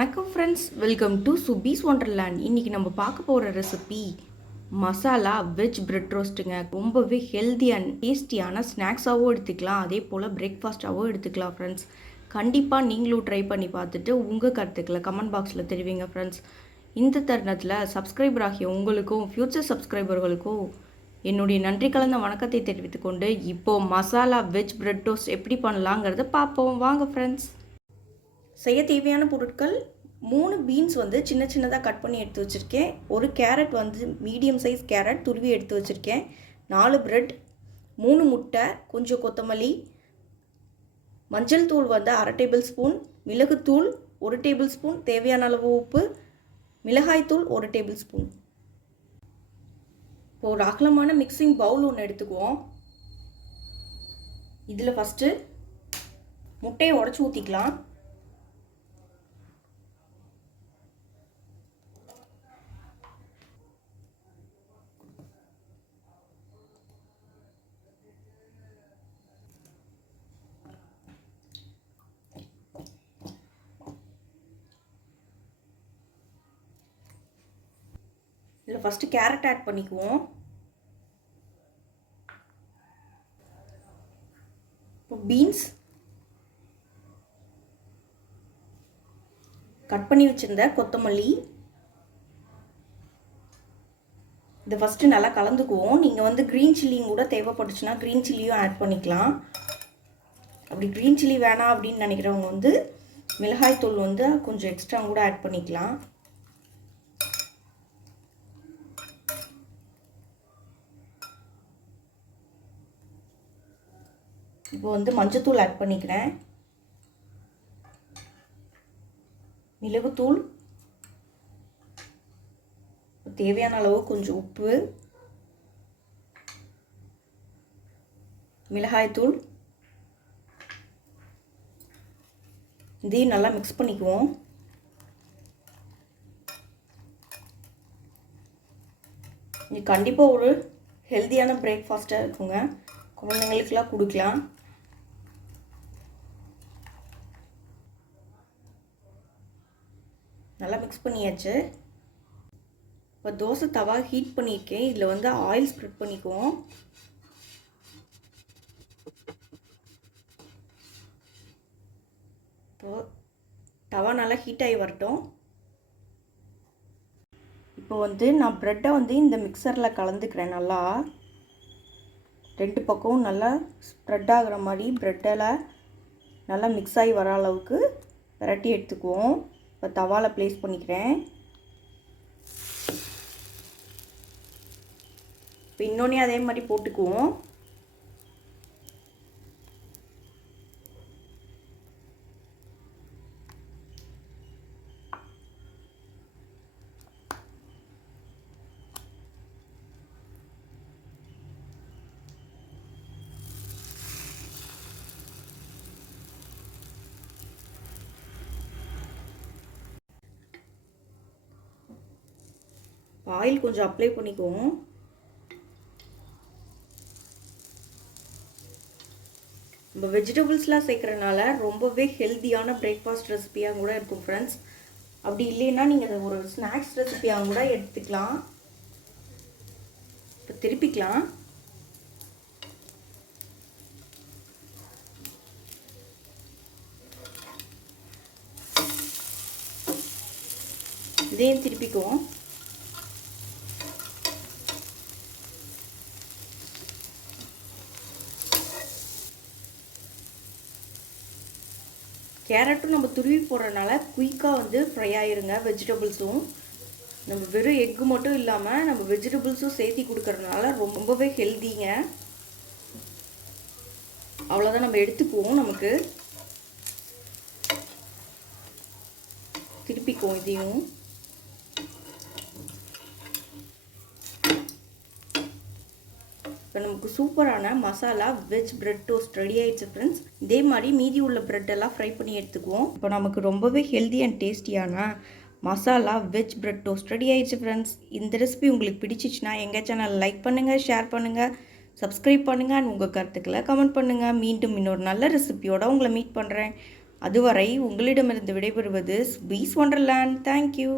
வணக்கம் friends, welcome to சுபீஸ் wonderland. இன்றைக்கி நம்ம பார்க்க போகிற ரெசிபி மசாலா வெஜ் பிரெட் ரோஸ்ட்டுங்க. ரொம்பவே ஹெல்தி அண்ட் டேஸ்டியான ஸ்நாக்ஸாகவும் எடுத்துக்கலாம், அதே போல் பிரேக்ஃபாஸ்ட்டாகவும் எடுத்துக்கலாம் ஃப்ரெண்ட்ஸ். கண்டிப்பாக நீங்களும் ட்ரை பண்ணி பார்த்துட்டு உங்கள் கருத்துக்களை கமெண்ட் பாக்ஸில் தெரிவிங்க ஃப்ரெண்ட்ஸ். இந்த தருணத்தில் சப்ஸ்கிரைபர் ஆகிய உங்களுக்கும் ஃப்யூச்சர் சப்ஸ்கிரைபர்களுக்கும் என்னுடைய நன்றி கலந்த வணக்கத்தை தெரிவித்துக்கொண்டு இப்போது மசாலா வெஜ் பிரெட் டோஸ்ட் எப்படி பண்ணலாங்கிறத பார்ப்போம் வாங்க ஃப்ரெண்ட்ஸ். செய்ய தேவையான பொருட்கள் 3 பீன்ஸ் சின்ன சின்னதாக கட் பண்ணி எடுத்து வச்சுருக்கேன். ஒரு கேரட் மீடியம் சைஸ் கேரட் துருவி எடுத்து வச்சுருக்கேன். 4 பிரெட், 3 முட்டை, கொஞ்சம் கொத்தமல்லி, மஞ்சள் தூள் 1/2 டேபிள் ஸ்பூன், மிளகுத்தூள் 1 டேபிள் ஸ்பூன், தேவையான அளவு உப்பு, மிளகாய்த்தூள் 1 டேபிள் ஸ்பூன். இப்போ ஒரு அகலமான மிக்சிங் பவுல் ஒன்று எடுத்துக்குவோம். இதில் ஃபஸ்ட்டு முட்டையை உடச்சி ஊற்றிக்கலாம். இதில் ஃபஸ்ட்டு கேரட் ஆட் பண்ணிக்குவோம். இப்போ பீன்ஸ், கட் பண்ணி வச்சுருந்த கொத்தமல்லி, இதை ஃபஸ்ட்டு நல்லா கலந்துக்குவோம். நீங்கள் க்ரீன் சில்லியும் கூட தேவைப்பட்டுச்சுன்னா க்ரீன் சில்லியும் ஆட் பண்ணிக்கலாம். அப்படி க்ரீன் சில்லி வேணாம் அப்படின்னு நினைக்கிறவங்க மிளகாய் தூள் கொஞ்சம் எக்ஸ்ட்ரா கூட ஆட் பண்ணிக்கலாம். இப்போ மஞ்சத்தூள் ஆட் பண்ணிக்கிறேன், மிளகுத்தூள், தேவையான அளவு கொஞ்சம் உப்பு, மிளகாய்த்தூள், இதையும் நல்லா மிக்ஸ் பண்ணிக்குவோம். இது கண்டிப்பாக ஒரு ஹெல்த்தியான பிரேக்ஃபாஸ்ட்டாக இருக்குங்க, குழந்தைங்களுக்கெல்லாம் கொடுக்கலாம். நல்லா மிக்ஸ் பண்ணியாச்சு. இப்போ தோசை தவா ஹீட் பண்ணியிருக்கேன். இதில் ஆயில் ஸ்ப்ரெட் பண்ணிக்குவோம். இப்போது தவா நல்லா ஹீட் ஆகி வரட்டும். இப்போ நான் ப்ரெட்டை இந்த மிக்சரில் கலந்துக்கிறேன். நல்லா 2 பக்கமும் நல்லா ஸ்ப்ரெட் ஆகிற மாதிரி ப்ரெட்டில் நல்லா மிக்ஸ் ஆகி வர அளவுக்கு விரட்டி எடுத்துக்குவோம். இப்போ தவாவில் ப்ளேஸ் பண்ணிக்கிறேன். இப்போ இன்னொன்னே அதே மாதிரி போட்டுக்குவோம். ஆயில் கொஞ்சம் அப்ளை பண்ணிக்குவோம். நம்ம வெஜிடபிள்ஸ்லாம் சேர்க்குறதுனால ரொம்பவே ஹெல்த்தியான பிரேக்ஃபாஸ்ட் ரெசிபியாக கூட இருக்கும் ஃப்ரெண்ட்ஸ். அப்படி இல்லைன்னா நீங்கள் ஒரு ஸ்நாக்ஸ் ரெசிபியாக கூட எடுத்துக்கலாம். இப்போ திருப்பிக்கலாம். இதையும் திருப்பிக்குவோம். கேரட்டும் நம்ம துருவி போடுறதுனால குயிக்காக ஃப்ரை ஆயிருங்க. வெஜிடபிள்ஸும் நம்ம வெறும் எக்கு மட்டும் இல்லாமல் நம்ம வெஜிடபிள்ஸும் சேர்த்தி கொடுக்கறதுனால ரொம்பவே ஹெல்த்திங்க. அவ்வளோதான் நம்ம எடுத்துக்குவோம். நமக்கு திருப்பிக்குவோம் இதையும். இப்போ நமக்கு சூப்பரான masala veg bread toast ready ஆயிடுச்சு ஃப்ரெண்ட்ஸ். இதே மாதிரி மீதி உள்ள பிரெட்டெல்லாம் ஃப்ரை பண்ணி எடுத்துக்குவோம். இப்போ நமக்கு ரொம்பவே ஹெல்தி அண்ட் டேஸ்டியான masala veg bread toast ready ஆயிடுச்சு ஃப்ரெண்ட்ஸ். இந்த ரெசிபி உங்களுக்கு பிடிச்சிச்சுன்னா எங்கள் சேனல் லைக் பண்ணுங்கள், ஷேர் பண்ணுங்கள், சப்ஸ்கிரைப் பண்ணுங்கள் அண்ட் உங்கள் கருத்துக்களை கமெண்ட் பண்ணுங்கள். மீண்டும் இன்னொரு நல்ல ரெசிபியோடு உங்களை மீட் பண்ணுறேன். அதுவரை உங்களிடமிருந்து விடைபெறுவது சுபீஸ் ஒண்டர்லேண்ட். தேங்க்யூ.